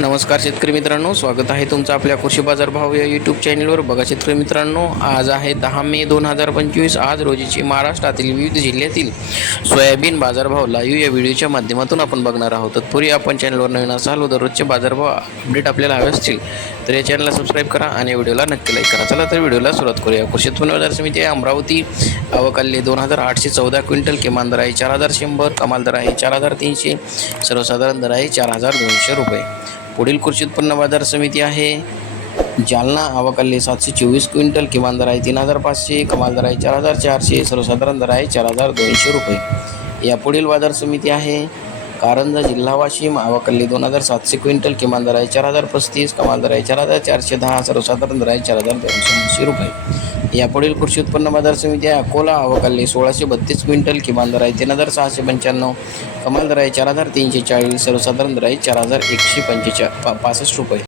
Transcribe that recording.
नमस्कार शेतकरी मित्रांनो स्वागत आहे तुमचं आपल्या कृषी बाजार भाव या यूट्यूब चॅनलवर बघा शेतकरी मित्रांनो आज आहे दहा मे दोन हजार पंचवीस. आज रोजीचे महाराष्ट्रातील विविध जिल्ह्यातील सोयाबीन बाजारभाव लाईव्ह या व्हिडिओच्या माध्यमातून आपण बघणार आहोत. तत्पूर्वी आपण चॅनलवर नवीन असाल व दररोजचे बाजारभाव अपडेट आपल्याला हवे असतील तर या चॅनलला सबस्क्राईब करा आणि व्हिडिओला नक्की लाईक करा. चला तर व्हिडिओला सुरुवात करूया. कृषी उत्पन्न बाजार समिती आहे अमरावती. अवकाल्य दोन हजार आठशे चौदा क्विंटल. किमान दर आहे चार हजार शंभर. कमाल दर आहे चार हजार तीनशे. सर्वसाधारण दर आहे चार हजार दोनशे रुपये. पुढील कृषी उत्पन्न बाजार समिती आहे. जालना अवकाल्य सातशे चोवीस क्विंटल किमान दर आहे तीन हजार पाचशे कमाल दर आहे चार हजार चारशे सर्वसाधारण दर आहे चार हजार दोनशे रुपये. यापुढील बाजार समिती आहे. कारंजा जिल्हा वाशिम दोन हजार सातशे क्विंटल किमान दर आहे चार हजार पस्तीस कमाल दर आहे चार हजार चारशे दहा सर्वसाधारण दर आहे चार हजार दोनशे ऐंशी रुपये. यापुढील कृषी उत्पन्न बाजार समिती आहे अकोला अवकाल्य सोळाशे बत्तीस क्विंटल किमान दर आहे तीन हजार सहाशे पंच्याण्णव कमाल दर आहे चार हजार तीनशे चाळीस सर्वसाधारण दर आहे चार हजार एकशे पंचेचा पा पासष्ट रुपये.